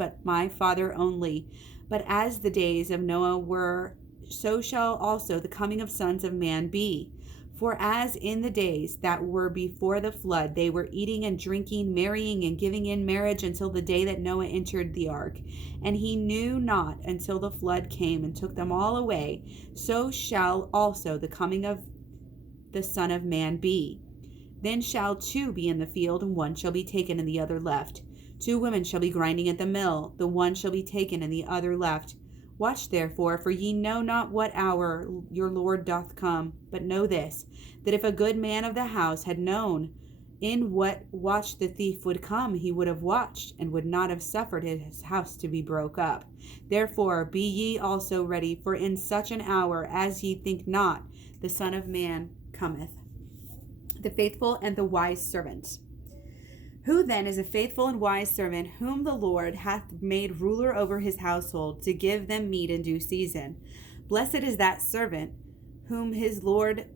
but my Father only. But as the days of Noah were, so shall also the coming of sons of man be. For as in the days that were before the flood, they were eating and drinking, marrying and giving in marriage until the day that Noah entered the ark. And he knew not until the flood came and took them all away. So shall also the coming of the Son of Man be. Then shall two be in the field, and one shall be taken and the other left. Two women shall be grinding at the mill, the one shall be taken and the other left. Watch therefore, for ye know not what hour your Lord doth come. But know this, that if a good man of the house had known in what watch the thief would come, he would have watched, and would not have suffered his house to be broke up. Therefore be ye also ready, for in such an hour as ye think not, the Son of Man cometh. The faithful and the wise servant. Who then is a faithful and wise servant, whom the Lord hath made ruler over his household, to give them meat in due season? Blessed is that servant whom his Lord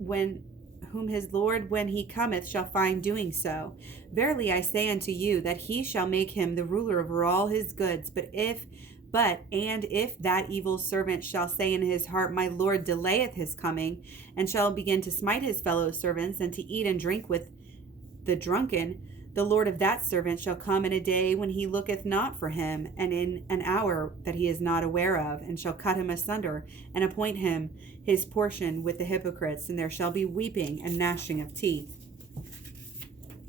when he cometh shall find doing so. Verily I say unto you, that he shall make him the ruler over all his goods. If that evil servant shall say in his heart, My Lord delayeth his coming, and shall begin to smite his fellow servants, and to eat and drink with the drunken, the Lord of that servant shall come in a day when he looketh not for him, and in an hour that he is not aware of, and shall cut him asunder, and appoint him his portion with the hypocrites, and there shall be weeping and gnashing of teeth.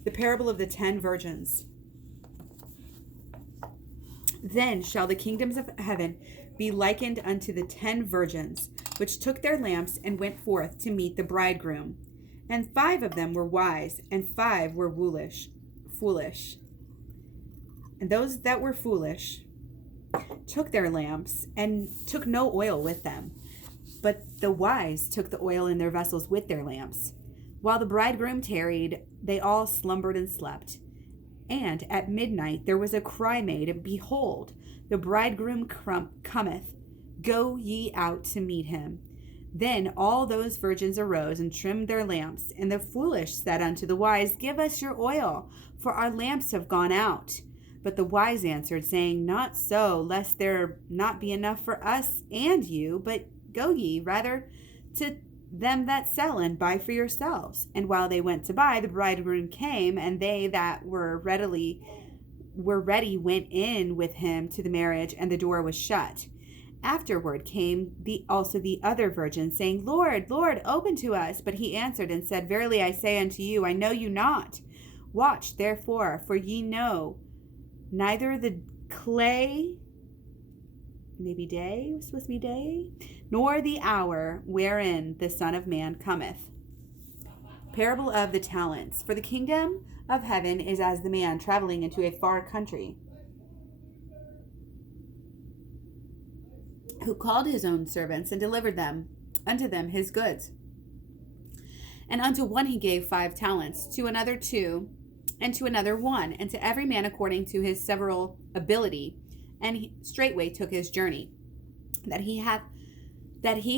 The parable of the 10 virgins. Then shall the kingdoms of heaven be likened unto the 10 virgins, which took their lamps and went forth to meet the bridegroom. And 5 of them were wise, and 5 were foolish. And those that were foolish took their lamps and took no oil with them. But the wise took the oil in their vessels with their lamps. While the bridegroom tarried, they all slumbered and slept. And at midnight there was a cry made, Behold, the bridegroom cometh, go ye out to meet him. Then all those virgins arose and trimmed their lamps. And the foolish said unto the wise, Give us your oil, for our lamps have gone out. But the wise answered, saying, Not so, lest there not be enough for us and you, but go ye rather to them that sell, and buy for yourselves. And while they went to buy, the bridegroom came, and they that were ready went in with him to the marriage, and the door was shut. Afterward came also the other virgins, saying, Lord, Lord, open to us. But he answered and said, Verily I say unto you, I know you not. Watch therefore, for ye know neither the clay, maybe day, was supposed to be day, nor the hour wherein the Son of Man cometh. Parable of the talents. For the kingdom of heaven is as the man traveling into a far country, who called his own servants and delivered unto them his goods. And unto one he gave 5 talents, to another 2, and to another 1, and to every man according to his several ability. And he straightway took his journey. That he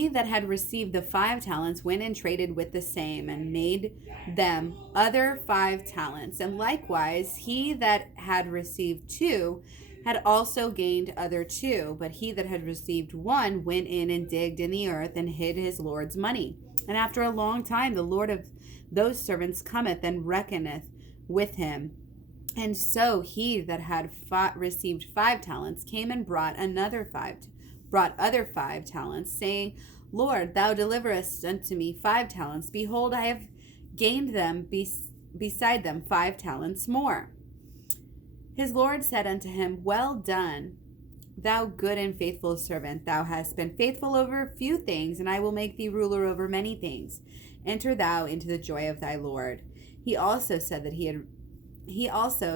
that had received the 5 talents went and traded with the same, and made them other 5 talents. And likewise he that had received 2 had also gained other 2. But he that had received 1 went in and digged in the earth, and hid his Lord's money. And after a long time the Lord of those servants cometh and reckoneth with him. And so he that had received 5 talents came and brought other 5 talents, saying, Lord, thou deliverest unto me 5 talents. Behold, I have gained them beside them 5 talents more. His Lord said unto him, Well done, thou good and faithful servant. Thou hast been faithful over a few things, and I will make thee ruler over many things. Enter thou into the joy of thy Lord. He also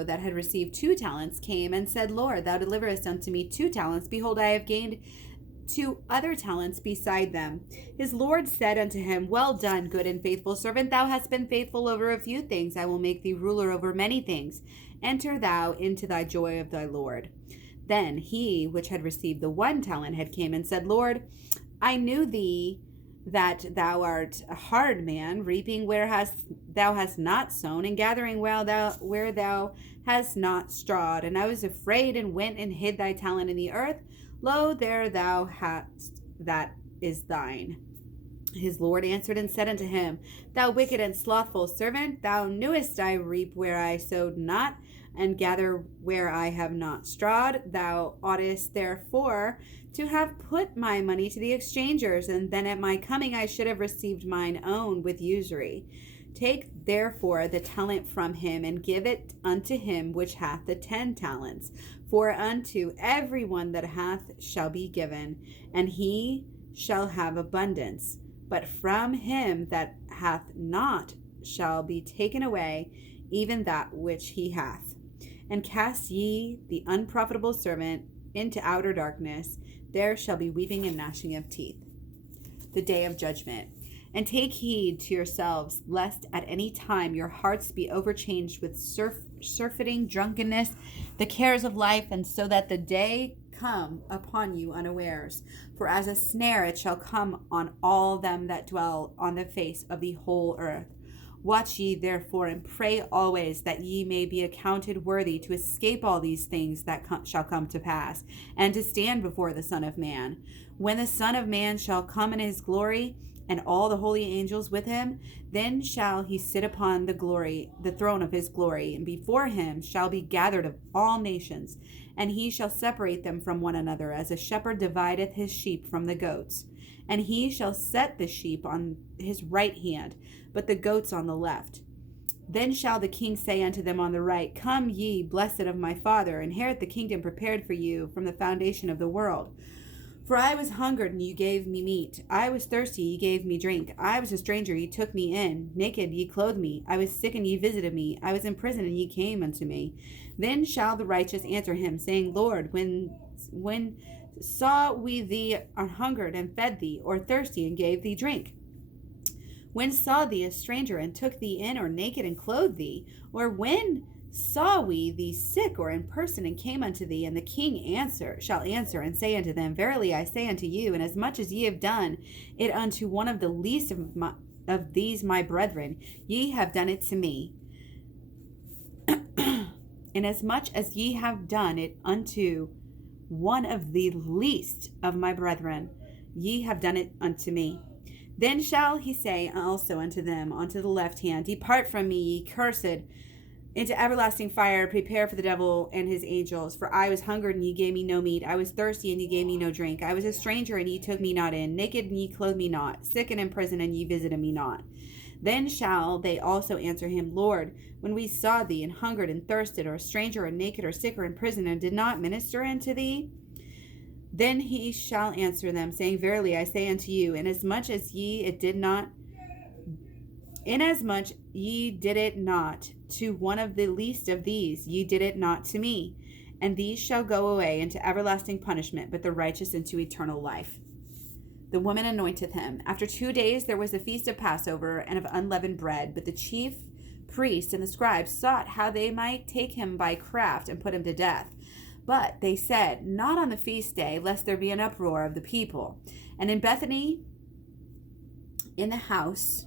that had received 2 talents came and said, Lord, thou deliverest unto me 2 talents. Behold, I have gained 2 other talents beside them. His Lord said unto him, Well done, good and faithful servant. Thou hast been faithful over a few things. I will make thee ruler over many things. Enter thou into thy joy of thy Lord. Then he which had received the 1 talent had came and said, Lord, I knew thee that thou art a hard man, reaping where thou hast not sown, and gathering where thou hast not strawed. And I was afraid, and went and hid thy talent in the earth. Lo, there thou hast that is thine. His Lord answered and said unto him, Thou wicked and slothful servant, thou knewest I reap where I sowed not, and gather where I have not strawed. Thou oughtest therefore to have put my money to the exchangers, and then at my coming I should have received mine own with usury. Take therefore the talent from him, and give it unto him which hath the 10 talents. For unto every one that hath shall be given, and he shall have abundance. But from him that hath not shall be taken away even that which he hath. And cast ye the unprofitable servant into outer darkness. There shall be weeping and gnashing of teeth. The day of judgment. And take heed to yourselves, lest at any time your hearts be overchanged with surfeiting, drunkenness, the cares of life, and so that the day come upon you unawares. For as a snare it shall come on all them that dwell on the face of the whole earth. Watch ye therefore, and pray always, that ye may be accounted worthy to escape all these things that shall come to pass, and to stand before the Son of Man. When the Son of Man shall come in his glory, and all the holy angels with him, then shall he sit upon the throne of his glory, and before him shall be gathered of all nations, and he shall separate them from one another, as a shepherd divideth his sheep from the goats. And he shall set the sheep on his right hand, but the goats on the left. Then shall the king say unto them on the right, Come ye, blessed of my Father, inherit the kingdom prepared for you from the foundation of the world. For I was hungered, and you gave me meat. I was thirsty, ye gave me drink. I was a stranger, ye took me in. Naked, ye clothed me. I was sick, and ye visited me. I was in prison, and ye came unto me. Then shall the righteous answer him, saying, Lord, when saw we thee hungered, and fed thee, or thirsty, and gave thee drink? When saw thee a stranger, and took thee in, or naked, and clothed thee? Or when saw we thee sick, or in person, and came unto thee? And the king shall answer and say unto them, Verily I say unto you, inasmuch as ye have done it unto one of the least of these my brethren, ye have done it to me. Inasmuch as ye have done it unto one of the least of my brethren, ye have done it unto me. Then shall he say also unto them unto the left hand, Depart from me, ye cursed, into everlasting fire, prepare for the devil and his angels. For I was hungered, and ye gave me no meat. I was thirsty, and ye gave me no drink. I was a stranger, and ye took me not in. Naked, and ye clothed me not. Sick and in prison, and ye visited me not. Then shall they also answer him, Lord, when we saw thee, and hungered, and thirsted, or a stranger, or naked, or sick, or in prison, and did not minister unto thee? Then he shall answer them, saying, Verily I say unto you, inasmuch ye did it not to one of the least of these, ye did it not to me. And these shall go away into everlasting punishment, but the righteous into eternal life. The woman anointeth him. After 2 days there was a feast of Passover and of unleavened bread. But the chief priests and the scribes sought how they might take him by craft and put him to death. But they said, Not on the feast day, lest there be an uproar of the people. And in Bethany, in the house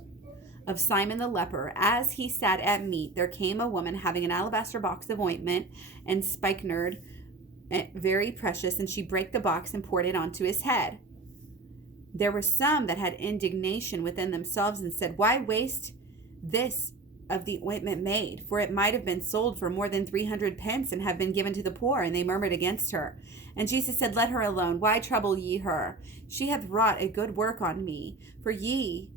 of Simon the leper, as he sat at meat, there came a woman having an alabaster box of ointment and spikenard, very precious, and she brake the box and poured it onto his head. There were some that had indignation within themselves and said, Why waste this of the ointment made? For it might have been sold for more than 300 pence and have been given to the poor. And they murmured against her. And Jesus said, Let her alone. Why trouble ye her? She hath wrought a good work on me. For ye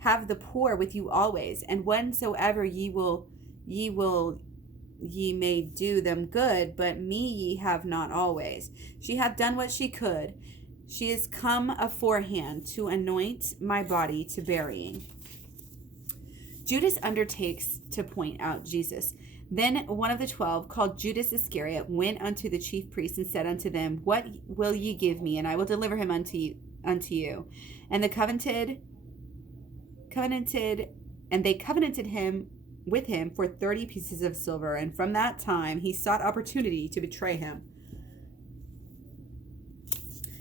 have the poor with you always, and whensoever ye may do them good, but me ye have not always. She hath done what she could. She is come aforehand to anoint my body to burying. Judas undertakes to point out Jesus. Then one of the 12, called Judas Iscariot, went unto the chief priests and said unto them, What will ye give me, and I will deliver him unto you? And they covenanted him with him for 30 pieces of silver. And from that time he sought opportunity to betray him.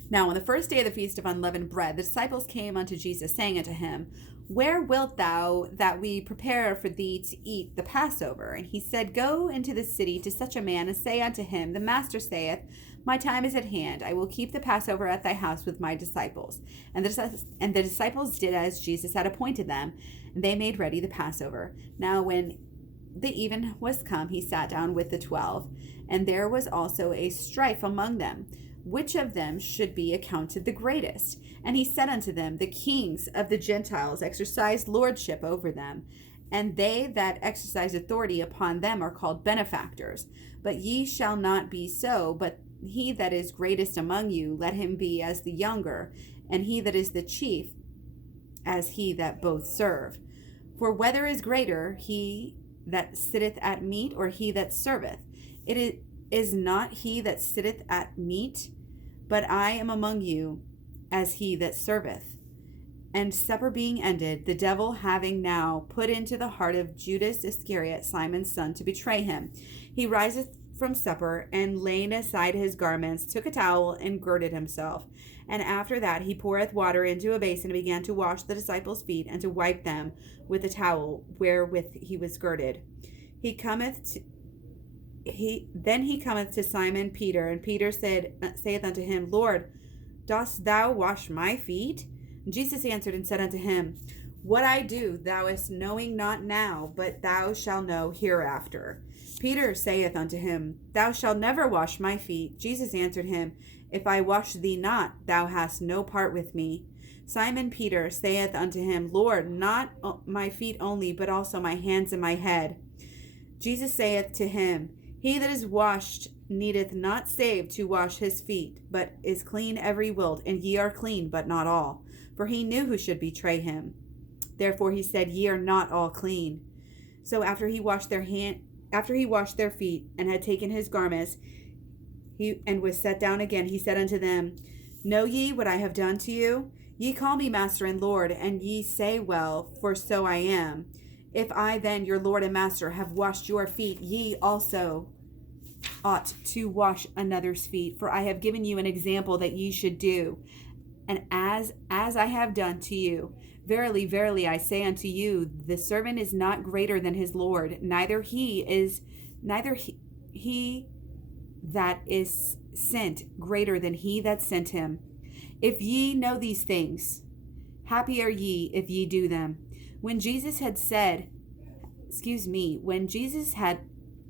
Now, on the first day of the feast of unleavened bread, the disciples came unto Jesus, saying unto him, Where wilt thou that we prepare for thee to eat the Passover? And he said, Go into the city to such a man, and say unto him, The Master saith, My time is at hand. I will keep the Passover at thy house with my disciples. And the disciples did as Jesus had appointed them, and they made ready the Passover. Now, when the even was come, he sat down with the 12, and there was also a strife among them, which of them should be accounted the greatest. And he said unto them, The kings of the Gentiles exercise lordship over them, and they that exercise authority upon them are called benefactors. But ye shall not be so, but he that is greatest among you, let him be as the younger, and he that is the chief, as he that both serve. For whether is greater, he that sitteth at meat, or he that serveth? It is not he that sitteth at meat, but I am among you as he that serveth. And supper being ended, the devil having now put into the heart of Judas Iscariot, Simon's son, to betray him, he riseth from supper, and laying aside his garments, took a towel and girded himself. And after that he poureth water into a basin, and began to wash the disciples' feet, and to wipe them with the towel wherewith he was girded. Then he cometh to Simon Peter, and Peter saith unto him, Lord, dost thou wash my feet? And Jesus answered and said unto him, What I do thou knowing not now, but thou shalt know hereafter. Peter saith unto him, Thou shalt never wash my feet. Jesus answered him, If I wash thee not, thou hast no part with me. Simon Peter saith unto him, Lord, not my feet only, but also my hands and my head. Jesus saith to him, He that is washed needeth not save to wash his feet, but is clean every whit, and ye are clean, but not all. For he knew who should betray him. Therefore he said, Ye are not all clean. So after he washed their feet, and had taken his garments, and was set down again, he said unto them, Know ye what I have done to you? Ye call me Master and Lord, and ye say well, for so I am. If I then, your Lord and Master, have washed your feet, ye also ought to wash another's feet. For I have given you an example that ye should do. And as I have done to you, verily, verily, I say unto you, the servant is not greater than his Lord, neither he that is sent greater than he that sent him. If ye know these things, happy are ye if ye do them. When Jesus had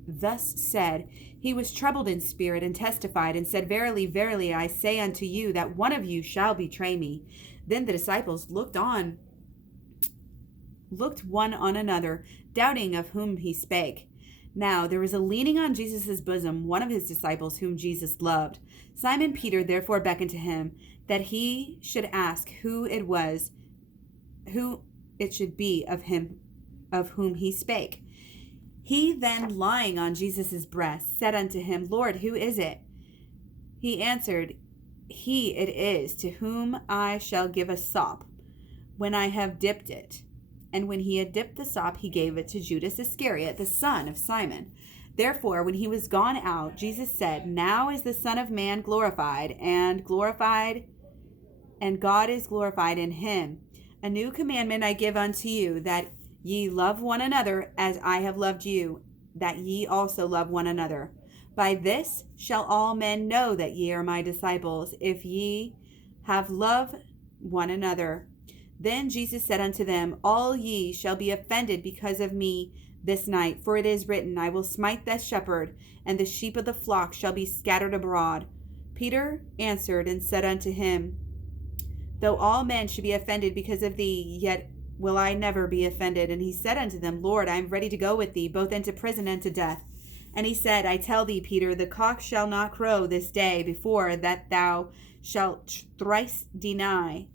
thus said, he was troubled in spirit, and testified, and said, Verily, verily, I say unto you, that one of you shall betray me. Then the disciples looked one on another, doubting of whom he spake. Now there was a leaning on Jesus' bosom one of his disciples, whom Jesus loved. Simon Peter therefore beckoned to him, that he should ask who it should be of him of whom he spake. He then, lying on Jesus' breast, said unto him, Lord, who is it? He answered, He it is, to whom I shall give a sop, when I have dipped it. And when he had dipped the sop, he gave it to Judas Iscariot, the son of Simon. Therefore, when he was gone out, Jesus said, Now is the Son of Man glorified, and God is glorified in him. A new commandment I give unto you, that ye love one another as I have loved you, that ye also love one another. By this shall all men know that ye are my disciples, if ye have loved one another. Then Jesus said unto them, All ye shall be offended because of me this night, for it is written, I will smite the shepherd, and the sheep of the flock shall be scattered abroad. Peter answered and said unto him, Though all men should be offended because of thee, yet will I never be offended. And he said unto them, Lord, I am ready to go with thee, both into prison and to death. And he said, I tell thee, Peter, the cock shall not crow this day before that thou shalt thrice deny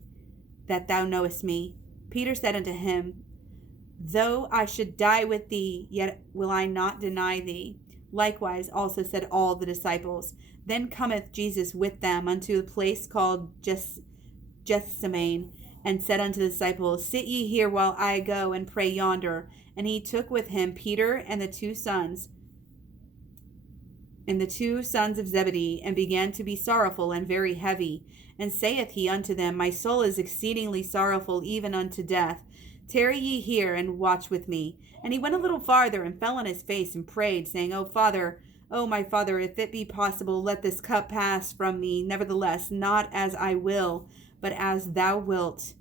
that thou knowest me. Peter said unto him, Though I should die with thee, yet will I not deny thee. Likewise also said all the disciples. Then cometh Jesus with them unto a place called Jefferson, and said unto the disciples, Sit ye here while I go and pray yonder. And he took with him Peter and the two sons and the two sons of Zebedee, and began to be sorrowful and very heavy. And saith he unto them, My soul is exceedingly sorrowful, even unto death. Tarry ye here, and watch with me. And he went a little farther, and fell on his face, and prayed, saying, O my Father, if it be possible, let this cup pass from me. Nevertheless, not as I will, but as thou wilt.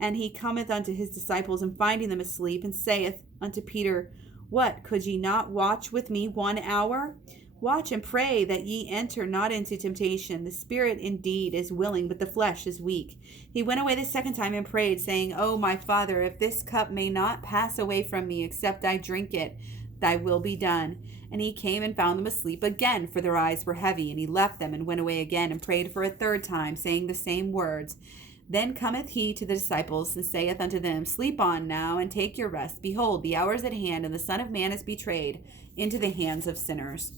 And he cometh unto his disciples, and finding them asleep, and saith unto Peter, What, could ye not watch with me 1 hour? Watch and pray that ye enter not into temptation. The spirit indeed is willing, but the flesh is weak. He went away the second time and prayed, saying, O my Father, if this cup may not pass away from me, except I drink it, thy will be done. And he came and found them asleep again, for their eyes were heavy. And he left them and went away again and prayed for a third time, saying the same words. Then cometh he to the disciples, and saith unto them, Sleep on now, and take your rest. Behold, the hour is at hand, and the Son of Man is betrayed into the hands of sinners.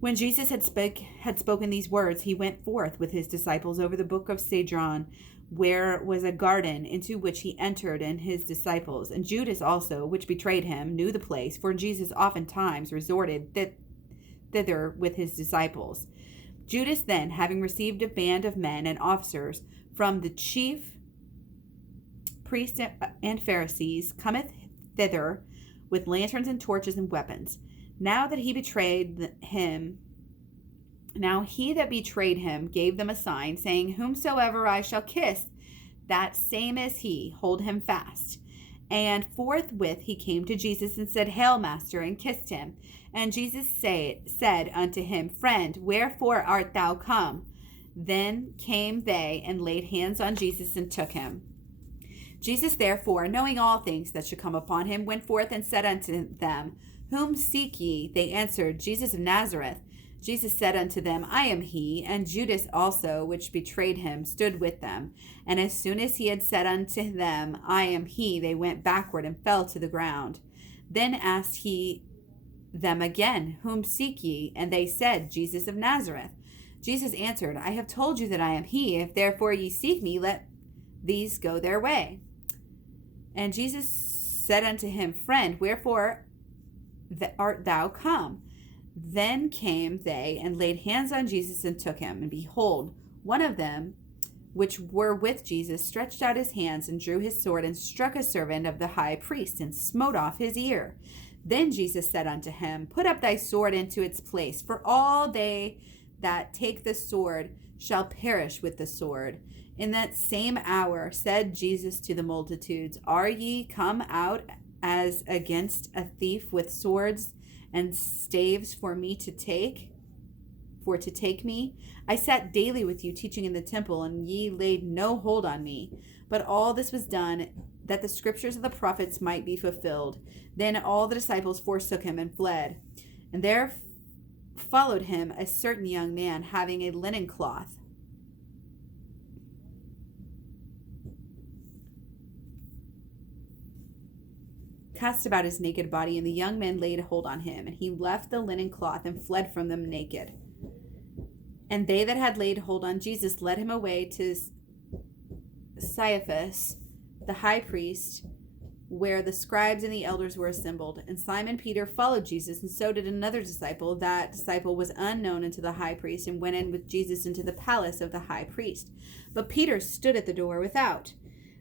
When Jesus had spoken these words, he went forth with his disciples over the brook of Cedron, where was a garden, into which he entered and his disciples. And Judas also, which betrayed him, knew the place, for Jesus oftentimes resorted thither with his disciples. Judas then, having received a band of men and officers from the chief priests and Pharisees, cometh thither with lanterns and torches and weapons. Now he that betrayed him gave them a sign, saying, Whomsoever I shall kiss, that same is he, hold him fast. And forthwith he came to Jesus and said, Hail, Master, and kissed him. And Jesus said unto him, Friend, wherefore art thou come? Then came they and laid hands on Jesus and took him. Jesus therefore, knowing all things that should come upon him, went forth and said unto them, Whom seek ye? They answered, Jesus of Nazareth. Jesus said unto them, I am he. And Judas also, which betrayed him, stood with them. And as soon as he had said unto them, I am he, they went backward and fell to the ground. Then asked he them again, Whom seek ye? And they said, Jesus of Nazareth. Jesus answered, I have told you that I am he. If therefore ye seek me, let these go their way. And Jesus said unto him, Friend, wherefore art thou come? Then came they and laid hands on Jesus and took him. And behold, one of them which were with Jesus stretched out his hands and drew his sword and struck a servant of the high priest and smote off his ear. Then Jesus said unto him, Put up thy sword into its place, for all they that take the sword shall perish with the sword. In that same hour said Jesus to the multitudes, Are ye come out as against a thief with swords and staves for to take me? I sat daily with you teaching in the temple, and ye laid no hold on me. But all this was done, that the scriptures of the prophets might be fulfilled. Then all the disciples forsook him and fled. And there followed him a certain young man, having a linen cloth cast about his naked body, and the young men laid hold on him, and he left the linen cloth and fled from them naked. And they that had laid hold on Jesus led him away to Caiaphas, the high priest, where the scribes and the elders were assembled. And Simon Peter followed Jesus, and so did another disciple. That disciple was unknown unto the high priest, and went in with Jesus into the palace of the high priest. But Peter stood at the door without.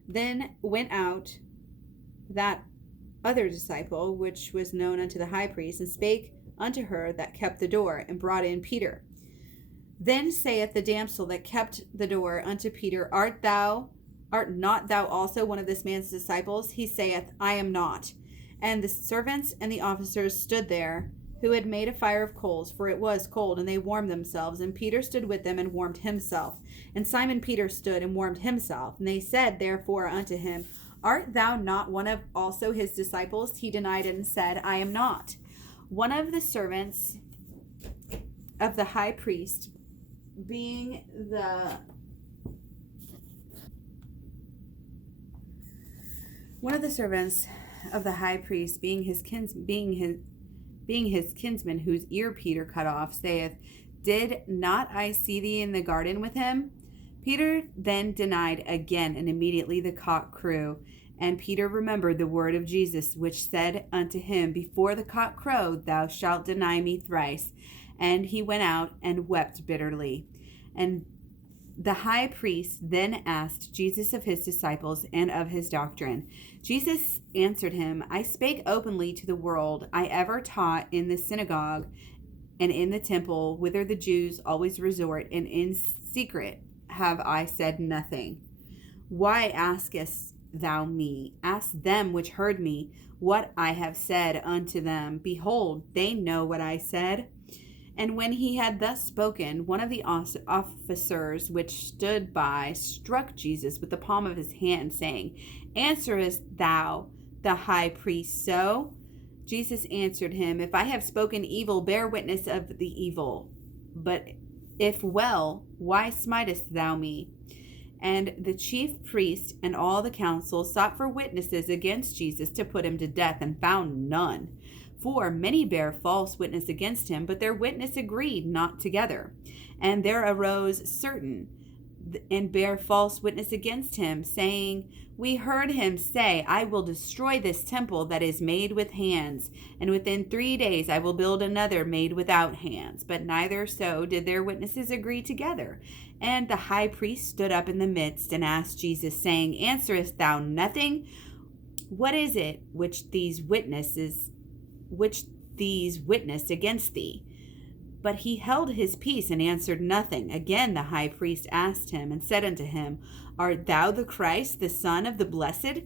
Then went out that other disciple, which was known unto the high priest, and spake unto her that kept the door, and brought in Peter. Then saith the damsel that kept the door unto Peter, Art not thou also one of this man's disciples? He saith, I am not. And the servants and the officers stood there, who had made a fire of coals, for it was cold, and they warmed themselves. And Peter stood with them and warmed himself. And Simon Peter stood and warmed himself. And they said therefore unto him, Art thou not one of also his disciples? He denied it and said, I am not. One of the servants of the high priest, being his kinsman, whose ear Peter cut off, saith, Did not I see thee in the garden with him? Peter then denied again, and immediately the cock crew. And Peter remembered the word of Jesus, which said unto him, Before the cock crow, thou shalt deny me thrice. And he went out and wept bitterly. And the high priest then asked Jesus of his disciples and of his doctrine. Jesus answered him, I spake openly to the world. I ever taught in the synagogue and in the temple, whither the Jews always resort, and in secret have I said nothing. Why askest thou me? Ask them which heard me what I have said unto them. Behold, they know what I said. And when he had thus spoken, one of the officers which stood by struck Jesus with the palm of his hand, saying, Answerest thou the high priest so? Jesus answered him, If I have spoken evil, bear witness of the evil. But if well, why smitest thou me? And the chief priest and all the council sought for witnesses against Jesus to put him to death, and found none. For many bare false witness against him, but their witness agreed not together. And there arose certain and bare false witness against him, saying, We heard him say, I will destroy this temple that is made with hands, and within 3 days I will build another made without hands. But neither so did their witnesses agree together. And the high priest stood up in the midst and asked Jesus, saying, Answerest thou nothing? What is it which these witnessed against thee? But he held his peace and answered nothing. Again the high priest asked him and said unto him, Art thou the Christ, the Son of the Blessed?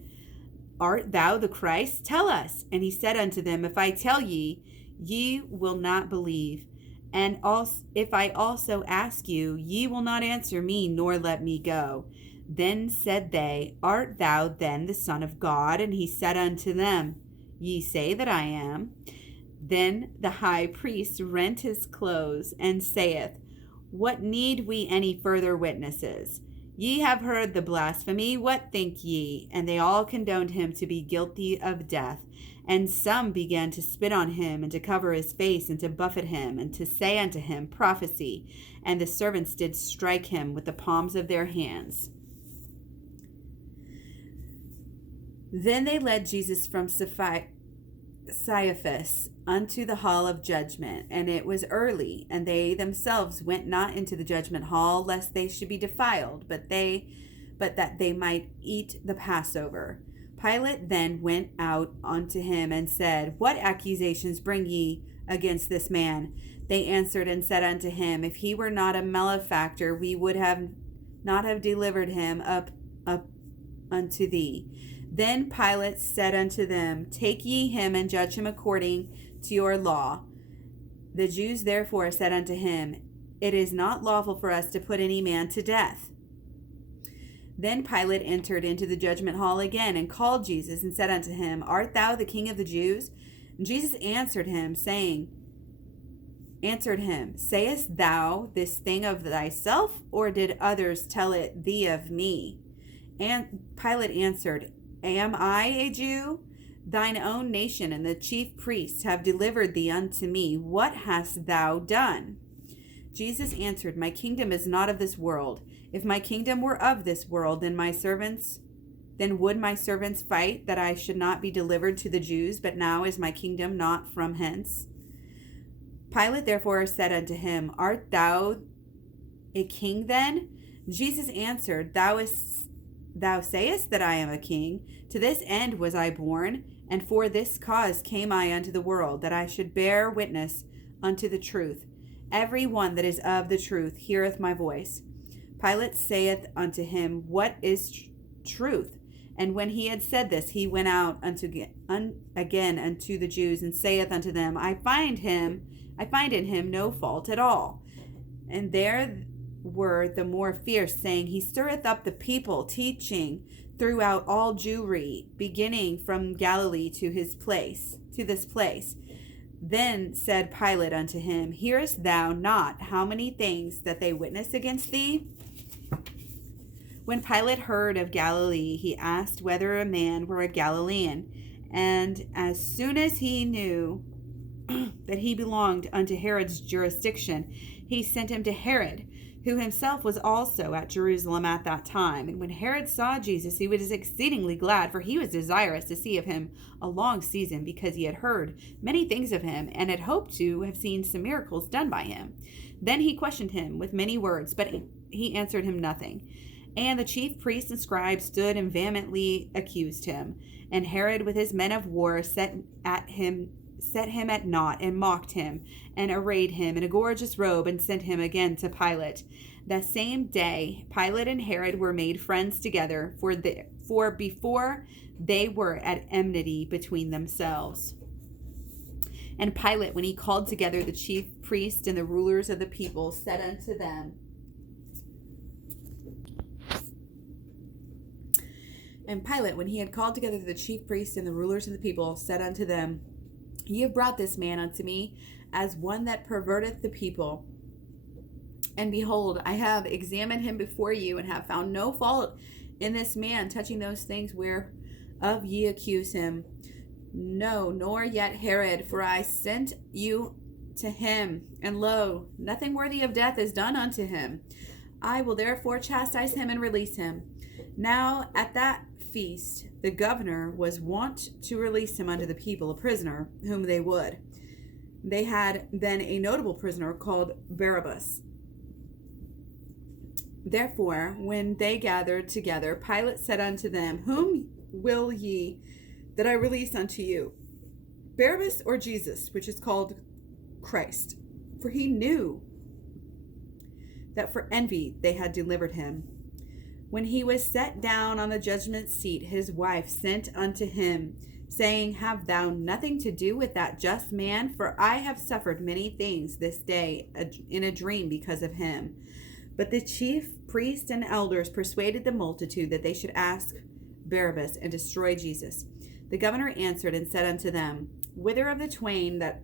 Art thou the Christ? Tell us. And he said unto them, If I tell ye, ye will not believe. And also, if I also ask you, ye will not answer me, nor let me go. Then said they, Art thou then the Son of God? And he said unto them, Ye say that I am. Then the high priest rent his clothes, and saith, What need we any further witnesses? Ye have heard the blasphemy. What think ye? And they all condoned him to be guilty of death. And some began to spit on him, and to cover his face, and to buffet him, and to say unto him, Prophesy. And the servants did strike him with the palms of their hands. Then they led Jesus from Caiaphas unto the hall of judgment, and it was early, and they themselves went not into the judgment hall, lest they should be defiled, but that they might eat the Passover. Pilate then went out unto him and said, What accusations bring ye against this man? They answered and said unto him, If he were not a malefactor, we would not have delivered him up unto thee. Then Pilate said unto them, Take ye him and judge him according to your law. The Jews therefore said unto him, It is not lawful for us to put any man to death. Then Pilate entered into the judgment hall again, and called Jesus, and said unto him, Art thou the King of the Jews? And Jesus answered him, Sayest thou this thing of thyself, or did others tell it thee of me? And Pilate answered, Am I a Jew? Thine own nation and the chief priests have delivered thee unto me. What hast thou done? Jesus answered, My kingdom is not of this world. If my kingdom were of this world, then would my servants fight that I should not be delivered to the Jews, but now is my kingdom not from hence. Pilate therefore said unto him, Art thou a king then? Jesus answered, Thou sayest that I am a king. To this end was I born, and for this cause came I unto the world, that I should bear witness unto the truth. Every one that is of the truth heareth my voice. Pilate saith unto him, What is truth? And when he had said this, he went out again unto the Jews, and saith unto them, I find in him no fault at all. And there were the more fierce, saying, He stirreth up the people, teaching throughout all Jewry, beginning from Galilee to this place. Then said Pilate unto him, Hearest thou not how many things that they witness against thee? When Pilate heard of Galilee, he asked whether a man were a Galilean. And as soon as he knew that he belonged unto Herod's jurisdiction, he sent him to Herod, who himself was also at Jerusalem at that time. And when Herod saw Jesus, he was exceedingly glad, for he was desirous to see of him a long season, because he had heard many things of him, and had hoped to have seen some miracles done by him. Then he questioned him with many words, but he answered him nothing. And the chief priests and scribes stood and vehemently accused him. And Herod with his men of war set him at naught, and mocked him, and arrayed him in a gorgeous robe, and sent him again to Pilate. That same day Pilate and Herod were made friends together, for before they were at enmity between themselves. And Pilate, when he called together the chief priests and the rulers of the people, said unto them, Ye have brought this man unto me as one that perverteth the people. And behold, I have examined him before you, and have found no fault in this man touching those things whereof ye accuse him. No, nor yet Herod, for I sent you to him, and lo, nothing worthy of death is done unto him. I will therefore chastise him and release him. Now at that feast the governor was wont to release him unto the people, a prisoner whom they would. They had then a notable prisoner called Barabbas. Therefore, when they gathered together, Pilate said unto them, Whom will ye that I release unto you, Barabbas or Jesus, which is called Christ? For he knew that for envy they had delivered him. When he was set down on the judgment seat, his wife sent unto him, saying, Have thou nothing to do with that just man? For I have suffered many things this day in a dream because of him. But the chief priests and elders persuaded the multitude that they should ask Barabbas and destroy Jesus. The governor answered and said unto them, Whither of the twain that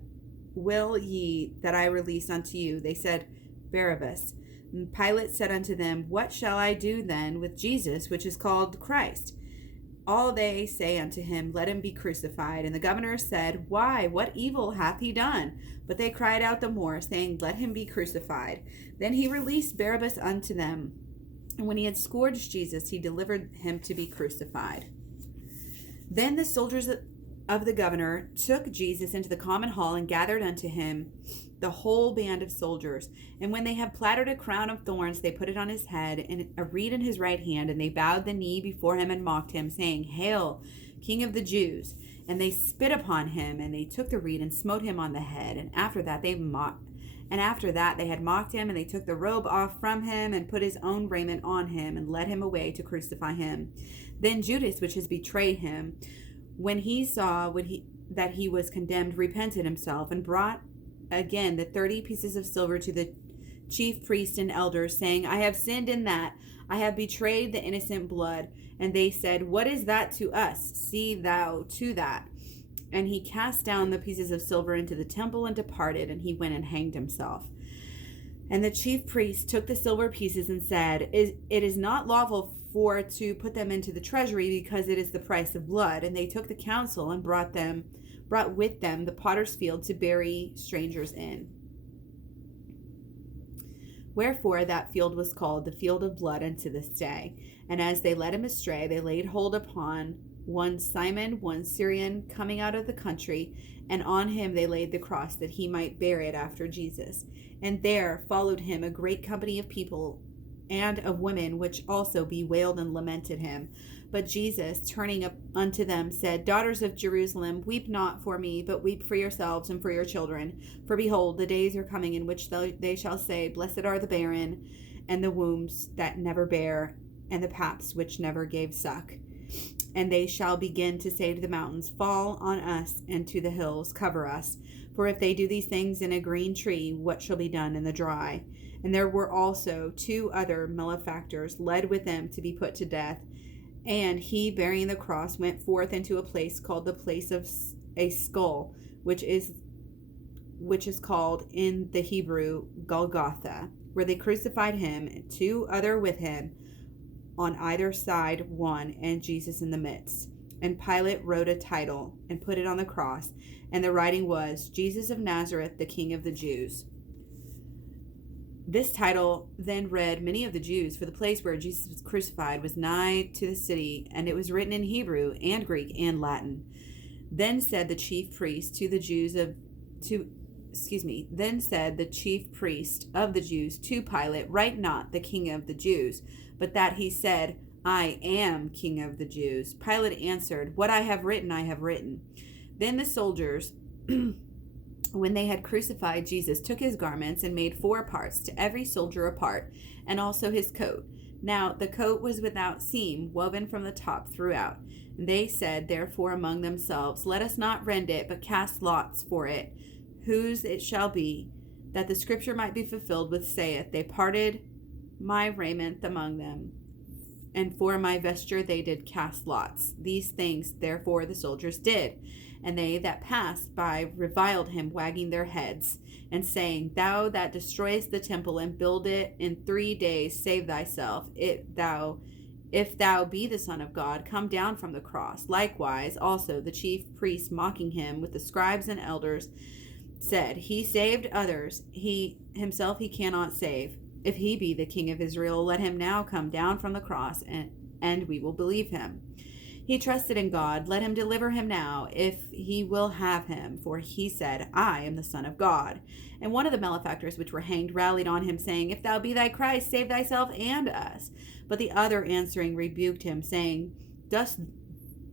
will ye that I release unto you? They said, Barabbas. And Pilate said unto them, What shall I do then with Jesus, which is called Christ? All they say unto him, Let him be crucified. And the governor said, Why? What evil hath he done? But they cried out the more, saying, Let him be crucified. Then he released Barabbas unto them. And when he had scourged Jesus, he delivered him to be crucified. Then the soldiers of the governor took Jesus into the common hall, and gathered unto him the whole band of soldiers. And when they had platted a crown of thorns, they put it on his head, and a reed in his right hand. And they bowed the knee before him and mocked him, saying, Hail, King of the Jews! And they spit upon him, and they took the reed and smote him on the head. And after that they had mocked him, and they took the robe off from him, and put his own raiment on him, and led him away to crucify him. Then Judas, which has betrayed him, when he saw that he was condemned, repented himself, and brought again the 30 pieces of silver to the chief priests and elders, saying, I have sinned in that I have betrayed the innocent blood. And they said, What is that to us? See thou to that. And he cast down the pieces of silver into the temple and departed, and he went and hanged himself. And the chief priests took the silver pieces and said, It is not lawful for to put them into the treasury, because it is the price of blood. And they took the council and brought with them the potter's field to bury strangers in. Wherefore that field was called the field of blood unto this day. And as they led him astray, they laid hold upon one Simon, one Syrian, coming out of the country, and on him they laid the cross, that he might bear it after Jesus. And there followed him a great company of people and of women, which also bewailed and lamented him. But Jesus, turning up unto them, said, Daughters of Jerusalem, weep not for me, but weep for yourselves and for your children. For behold, the days are coming in which they shall say, Blessed are the barren, and the wombs that never bare, and the paps which never gave suck. And they shall begin to say to the mountains, Fall on us, and to the hills, cover us. For if they do these things in a green tree, what shall be done in the dry? And there were also 2 other malefactors led with them to be put to death. And he, bearing the cross, went forth into a place called the place of a skull, which is called in the Hebrew Golgotha, where they crucified him, and 2 other with him, on either side one, and Jesus in the midst. And Pilate wrote a title and put it on the cross, and the writing was, Jesus of Nazareth, the King of the Jews. This title then read many of the Jews, for the place where Jesus was crucified was nigh to the city, and it was written in Hebrew and Greek and Latin. Then said the chief priest of the Jews to Pilate, write not the King of the Jews, but that he said, I am King of the Jews. Pilate answered, what I have written, I have written. Then the soldiers, when they had crucified Jesus, took his garments and made 4 parts, to every soldier a part, and also his coat. Now the coat was without seam, woven from the top throughout. And they said, therefore, among themselves, let us not rend it, but cast lots for it, whose it shall be, that the scripture might be fulfilled, which saith, they parted my raiment among them, and for my vesture they did cast lots. These things, therefore, the soldiers did. And they that passed by reviled him, wagging their heads, and saying, thou that destroyest the temple and build it in 3 days, save thyself. If thou be the Son of God, come down from the cross. Likewise, also the chief priests, mocking him with the scribes and elders, said, he saved others, himself he cannot save. If he be the King of Israel, let him now come down from the cross, and we will believe him. He trusted in God, let him deliver him now, if he will have him, for he said, I am the Son of God. And one of the malefactors which were hanged rallied on him, saying, if thou be thy Christ, save thyself and us. But the other answering rebuked him, saying, dost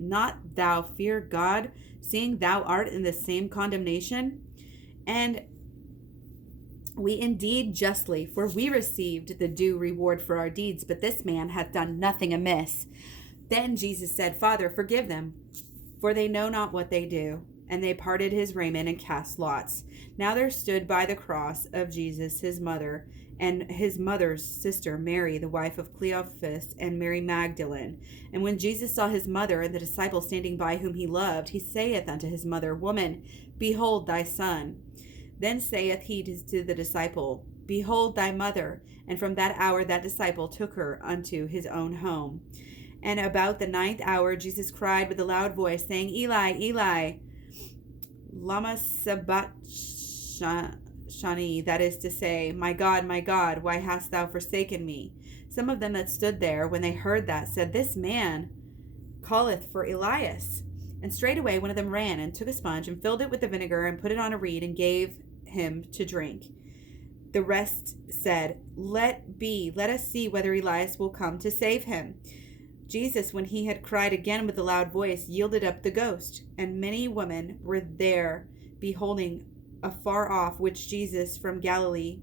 not thou fear God, seeing thou art in the same condemnation? And we indeed justly, for we received the due reward for our deeds, but this man hath done nothing amiss. Then Jesus said, Father, forgive them, for they know not what they do. And they parted his raiment and cast lots. Now there stood by the cross of Jesus his mother, and his mother's sister Mary, the wife of Cleophas, and Mary Magdalene. And when Jesus saw his mother and the disciple standing by whom he loved, he saith unto his mother, Woman, behold thy son. Then saith he to the disciple, Behold thy mother. And from that hour that disciple took her unto his own home. And about the 9th hour Jesus cried with a loud voice, saying, Eli, Eli, lama sabachthani, that is to say, my God, why hast thou forsaken me? Some of them that stood there, when they heard that, said, This man calleth for Elias. And straightway one of them ran and took a sponge and filled it with the vinegar and put it on a reed and gave him to drink. The rest said, Let us see whether Elias will come to save him. Jesus, when he had cried again with a loud voice, yielded up the ghost. And many women were there, beholding afar off, which followed Jesus from Galilee,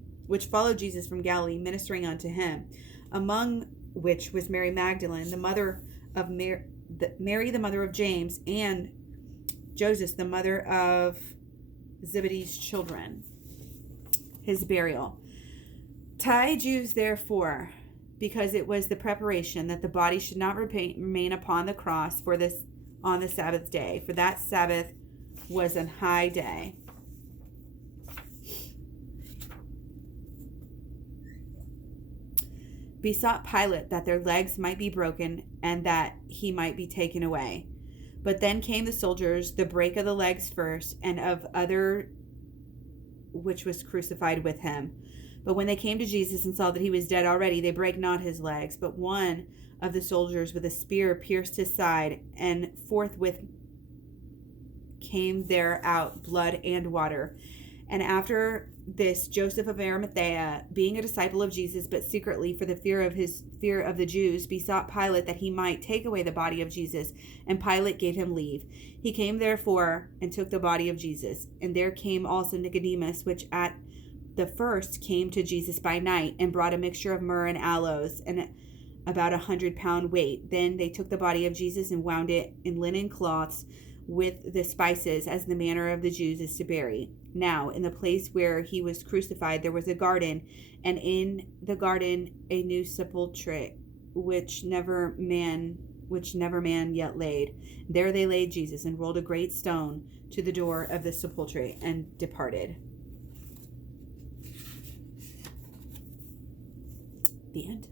ministering unto him, among which was Mary Magdalene, the mother of Mary, the mother of James, and Joseph, the mother of Zebedee's children. His burial. Tie Jews, therefore, because it was the preparation that the body should not remain upon the cross on the Sabbath day, for that Sabbath was an high day. Besought Pilate that their legs might be broken and that he might be taken away. But then came the soldiers, the break of the legs first, and of other which was crucified with him. But when they came to Jesus and saw that he was dead already, they brake not his legs. But one of the soldiers with a spear pierced his side, and forthwith came there out blood and water. And after this, Joseph of Arimathea, being a disciple of Jesus, but secretly for the fear of the Jews, besought Pilate that he might take away the body of Jesus. And Pilate gave him leave. He came therefore and took the body of Jesus. And there came also Nicodemus, which at the first came to Jesus by night, and brought a mixture of myrrh and aloes, and about 100-pound weight. Then they took the body of Jesus and wound it in linen cloths with the spices, as the manner of the Jews is to bury. Now, in the place where he was crucified, there was a garden, and in the garden a new sepulchre, which never man yet laid. There they laid Jesus, and rolled a great stone to the door of the sepulchre, and departed. The end.